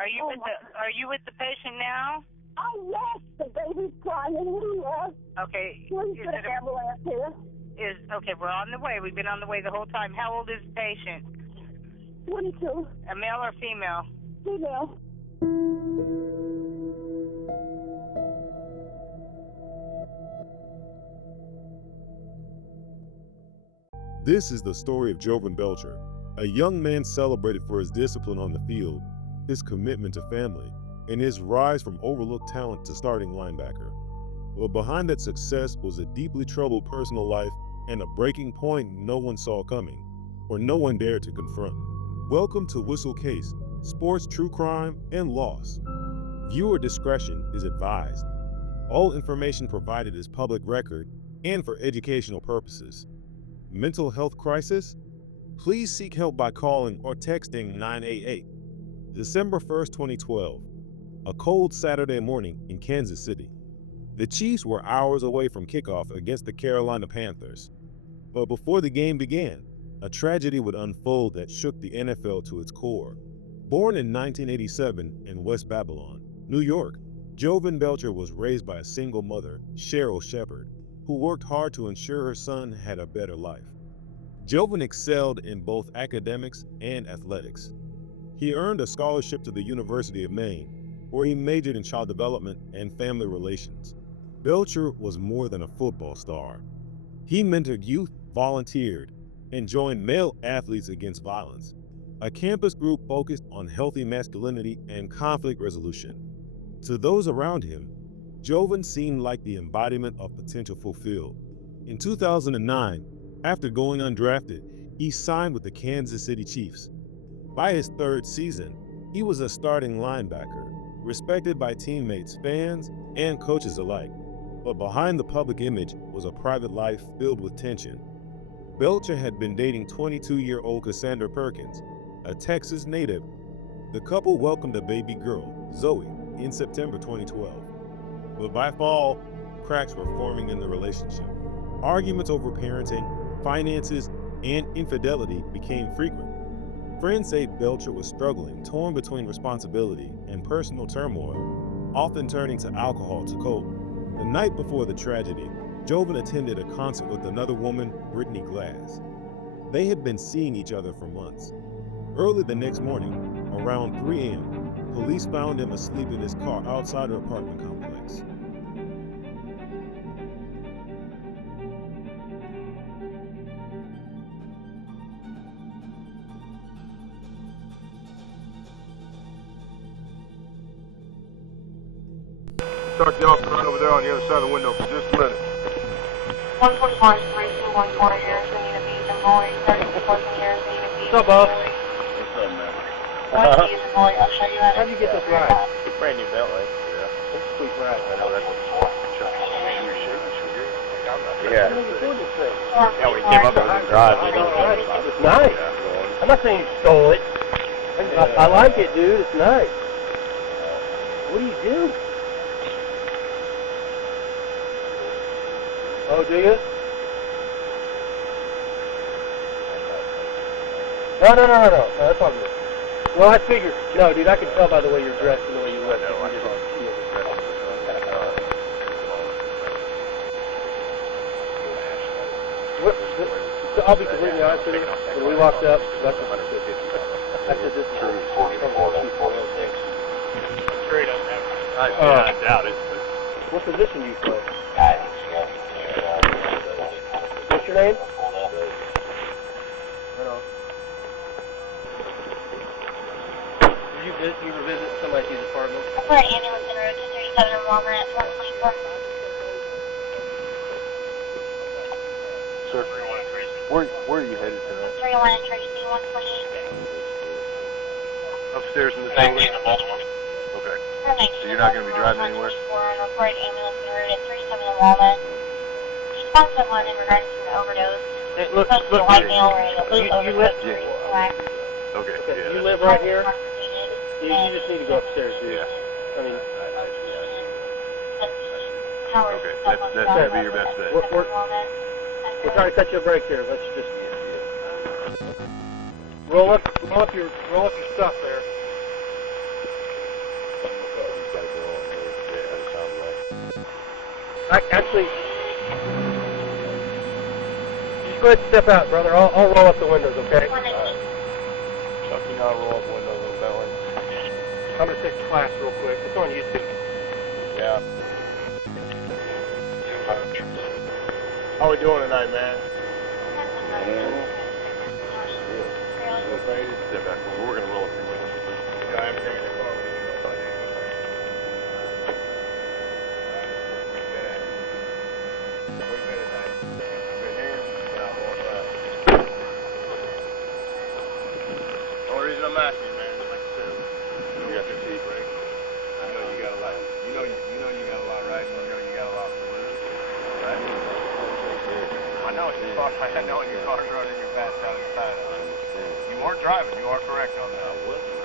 Are you with the patient now? Oh, yes, the baby's crying here. Okay. Please get an ambulance here. Okay, we're on the way. We've been on the way the whole time. How old is the patient? 22. A male or female? Female. This is the story of Jovan Belcher, a young man celebrated for his discipline on the field, his commitment to family, and his rise from overlooked talent to starting linebacker. But behind that success was a deeply troubled personal life and a breaking point no one saw coming, or no one dared to confront. Welcome to Whistle Case, Sports True Crime and Loss. Viewer discretion is advised. All information provided is public record and for educational purposes. Mental health crisis? Please seek help by calling or texting 988. December 1st, 2012. A cold Saturday morning in Kansas City. The Chiefs were hours away from kickoff against the Carolina Panthers. But before the game began, a tragedy would unfold that shook the NFL to its core. Born in 1987 in West Babylon, New York, Jovan Belcher was raised by a single mother, Cheryl Shepard, who worked hard to ensure her son had a better life. Jovan excelled in both academics and athletics. He earned a scholarship to the University of Maine, where he majored in child development and family relations. Belcher was more than a football star. He mentored youth, volunteered, and joined male athletes against violence, a campus group focused on healthy masculinity and conflict resolution. To those around him, Jovan seemed like the embodiment of potential fulfilled. In 2009, after going undrafted, he signed with the Kansas City Chiefs. By his third season, he was a starting linebacker, respected by teammates, fans, and coaches alike. But behind the public image was a private life filled with tension. Belcher had been dating 22-year-old Cassandra Perkins, a Texas native. The couple welcomed a baby girl, Zoe, in September 2012. But by fall, cracks were forming in the relationship. Arguments over parenting, finances, and infidelity became frequent. Friends say Belcher was struggling, torn between responsibility and personal turmoil, often turning to alcohol to cope. The night before the tragedy, Jovan attended a concert with another woman, Brittany Glass. They had been seeing each other for months. Early the next morning, around 3 a.m., police found him asleep in his car outside her apartment complex. Start the officer right over there on the other side of the window for just a minute. 144 is 3214 years. We need a B and boy. 36 years. We need a B. What's up, boss? What's up, man? One B and boy. I'll show you how How'd you get this ride? Brand new Bentley. Yeah. That's a sweet ride. I know that's what Yeah. Yeah, we came up with a drive. It's nice. I'm not saying you stole it. I like it, dude. It's nice. What do you do? Oh, do you? No, that's all good. Well, I figured. No, dude, I can tell by the way you're dressed and the way you look. I'll be completely honest with you. When we walked up, I said, this is true. I doubt it. What position do you play? What's your name? Did you ever visit somebody's apartment? I put an ambulance in road 237 in Walmart at 124. Sir, where are you headed tonight? 31 and Tracy, 128. Upstairs in the building? Okay. So you're not going to be driving anywhere? And reported ambulance in road at 37 in Walnut. She found someone in regards to an overdose. Hey, look, a white male wearing a blue overcoat. Okay, yeah. You live right here? You just need to go upstairs, dude. Yeah. I mean, okay, that's going to be your best bet. We're trying to cut you a break here. Let's just roll up your stuff there. Actually, just go ahead and step out, brother. I'll roll up the windows, okay? Chuck, you know how to roll up windows on Bentley? I'm going to take the class real quick. It's on YouTube. Yeah. How we doing tonight, man? Step back. We're going to roll up the windows. Yeah, I'm taking the car. Only reason I'm asking, man, like I said, you got your teeth, right? I know you got a lot. You know you got a lot, right? You know you got a lot, right? I know it's your car. I know your car's running your fast out of the side. You weren't driving. You are correct on that. I wasn't.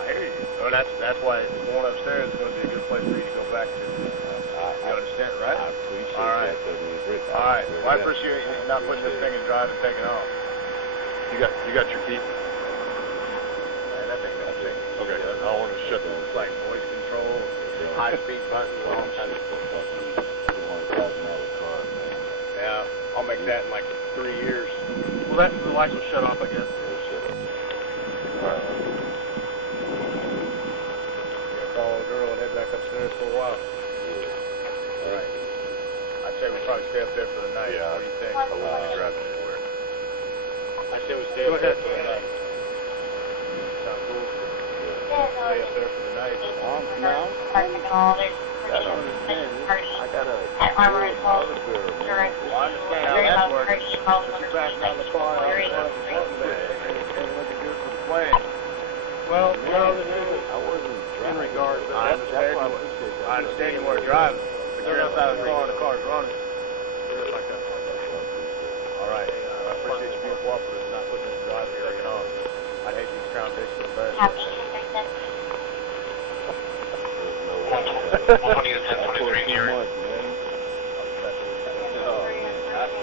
I hear you. So that's why going upstairs is going to be a good place for you to go back to. You understand, right? I appreciate that. All right. Well, I appreciate you not putting this thing in drive and taking off. You got your keys? Man, that thing got sick. Okay, I want to shut down. It's like voice control, high-speed buttons, all kinds of stuff. Yeah, I'll make that in like 3 years. Well, the lights will shut off, I guess. It'll shut off. All right. Yeah, follow the girl and head back upstairs for a while. Yeah. All right. I'd say we probably stay up there for the night. Yeah. What do you think? I wouldn't be driving anywhere. I say we stay up there for the night. Sound cool? Stay up there for the night. No. I don't understand. I got a Armor and Hall. Well, I understand how that works. But you back down the car and I was looking good for the plan. Well, no, this isn't in regards to I understand you weren't driving. But you're outside of the car's running. Like that. All right. I appreciate you being cooperative and not putting this in drive and taking off. I'd hate these Crown Vics to embarrass you.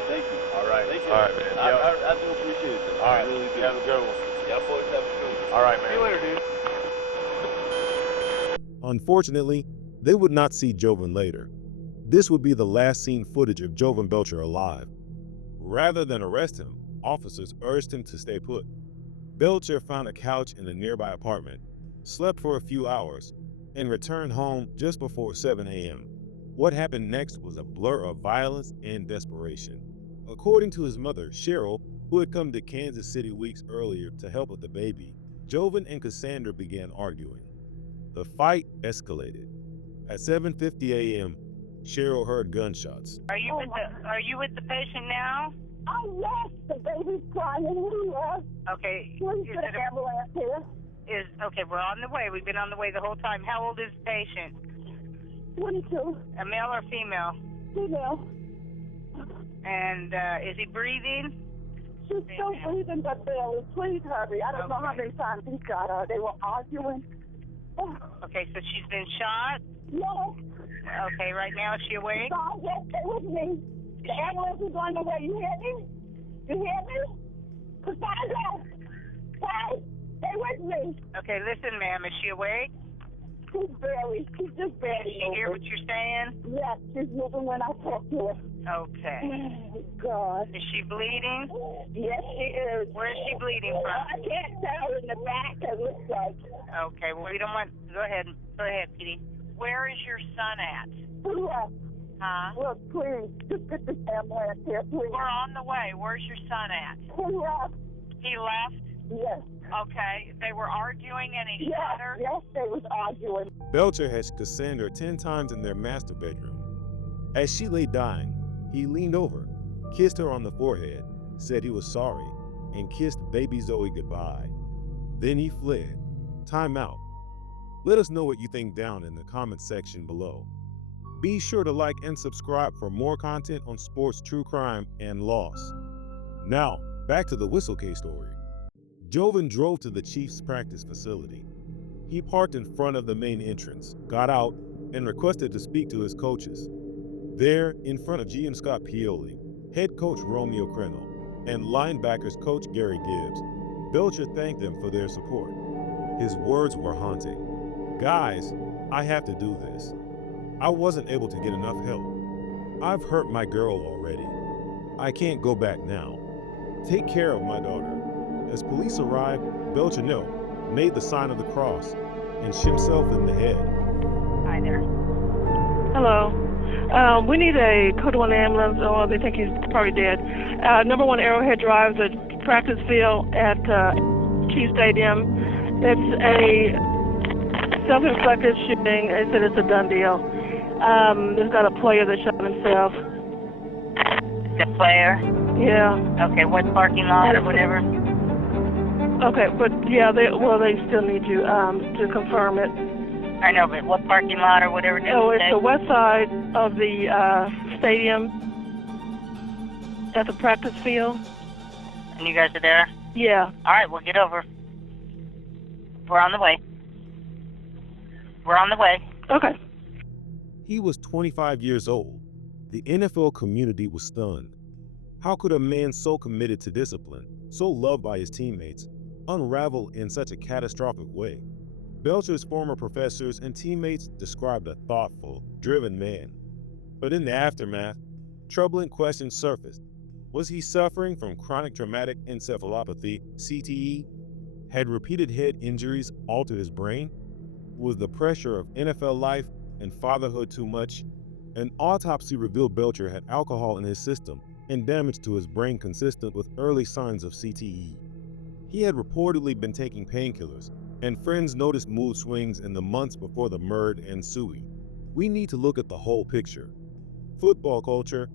Thank you. All right. Thank you. All right, man. I do appreciate it. All right. I really do. Have a good one. Yeah, boys, have a good one. All right, man. See you later, dude. Unfortunately, they would not see Jovan later. This would be the last seen footage of Jovan Belcher alive. Rather than arrest him, officers urged him to stay put. Belcher found a couch in a nearby apartment, slept for a few hours, and returned home just before 7 a.m. What happened next was a blur of violence and desperation. According to his mother, Cheryl, who had come to Kansas City weeks earlier to help with the baby, Jovan and Cassandra began arguing. The fight escalated. At 7:50 a.m., Cheryl heard gunshots. Are you with the patient now? Oh, yes, the baby's crying. Yes. Okay. Please get an ambulance here. Okay, we're on the way. We've been on the way the whole time. How old is the patient? 22. A male or female? Female. And is he breathing? She's still breathing, but barely. Please hurry. I don't know how many times he got her. They were arguing. Oh. Okay, so she's been shot? Yes. Okay, right now is she awake? God, yes, stay with me. The ambulance is on the way. You hear me? You hear me? Cassandra! Hey, stay with me. Okay, listen, ma'am. Is she awake? She's just barely Does she hear what you're saying? Yes, she's moving when I talk to her. Okay. Oh, God. Is she bleeding? Yes, she is. Where is she bleeding from? I can't tell in the back, it looks like. Okay, well, we don't want... Go ahead, Petey. Where is your son at? Yes. Huh? Look, please, just get this ambulance here, please. We're on the way. Where's your son at? He left. He left? Yes. Okay. They were arguing and he shot her? Yes, they was arguing. Belcher had Cassandra 10 times in their master bedroom. As she lay dying, he leaned over, kissed her on the forehead, said he was sorry, and kissed baby Zoe goodbye. Then he fled. Time out. Let us know what you think down in the comments section below. Be sure to like and subscribe for more content on sports, true crime, and loss. Now, back to the Whistle case story. Jovan drove to the Chiefs' practice facility. He parked in front of the main entrance, got out, and requested to speak to his coaches. There, in front of GM Scott Pioli, head coach Romeo Crennel, and linebackers coach Gary Gibbs, Belcher thanked them for their support. His words were haunting. "Guys, I have to do this. I wasn't able to get enough help. I've hurt my girl already. I can't go back now. Take care of my daughter. As police arrived, Belcher made the sign of the cross and shot himself in the head. Hi there. Hello. We need a code 1 ambulance. Oh, they think he's probably dead. Number 1 Arrowhead Drive, the practice field at Chief Stadium. It's a self-inflicted shooting. They said it's a done deal. There's got a player that shot himself. The player? Yeah. Okay, what parking lot or whatever? Okay, but yeah, they still need you to confirm it. I know, but what parking lot or whatever? Oh, it's the west side of the stadium at the practice field. And you guys are there? Yeah. All right, we'll get over. We're on the way. We're on the way. Okay. He was 25 years old. The NFL community was stunned. How could a man so committed to discipline, so loved by his teammates, unravel in such a catastrophic way? Belcher's former professors and teammates described a thoughtful, driven man. But in the aftermath, troubling questions surfaced. Was he suffering from chronic traumatic encephalopathy, CTE? Had repeated head injuries altered his brain? Was the pressure of NFL life and fatherhood too much? An autopsy revealed Belcher had alcohol in his system and damage to his brain consistent with early signs of CTE. He had reportedly been taking painkillers, and friends noticed mood swings in the months before the murder ensued. We need to look at the whole picture. Football culture,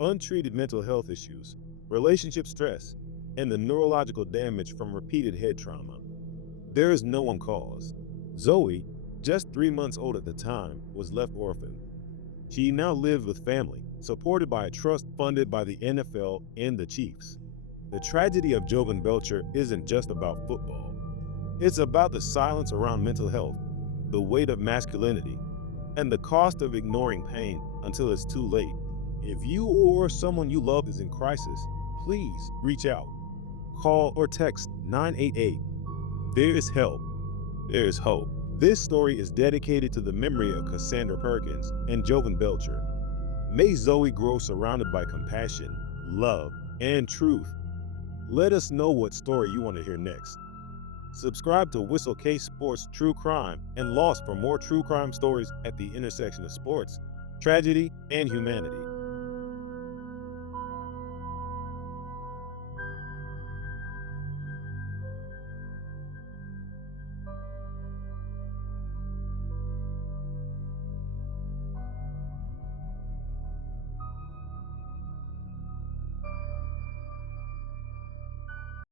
untreated mental health issues, relationship stress, and the neurological damage from repeated head trauma. There is no one cause. Zoe, just 3 months old at the time, was left orphaned. She now lived with family, supported by a trust funded by the NFL and the Chiefs. The tragedy of Jovan Belcher isn't just about football. It's about the silence around mental health, the weight of masculinity, and the cost of ignoring pain until it's too late. If you or someone you love is in crisis, please reach out. Call or text 988. There is help. There is hope. This story is dedicated to the memory of Cassandra Perkins and Jovan Belcher. May Zoe grow surrounded by compassion, love, and truth. Let us know what story you want to hear next. Subscribe to Whistle Case Sports True Crime and Lost for more true crime stories at the intersection of sports, tragedy, and humanity.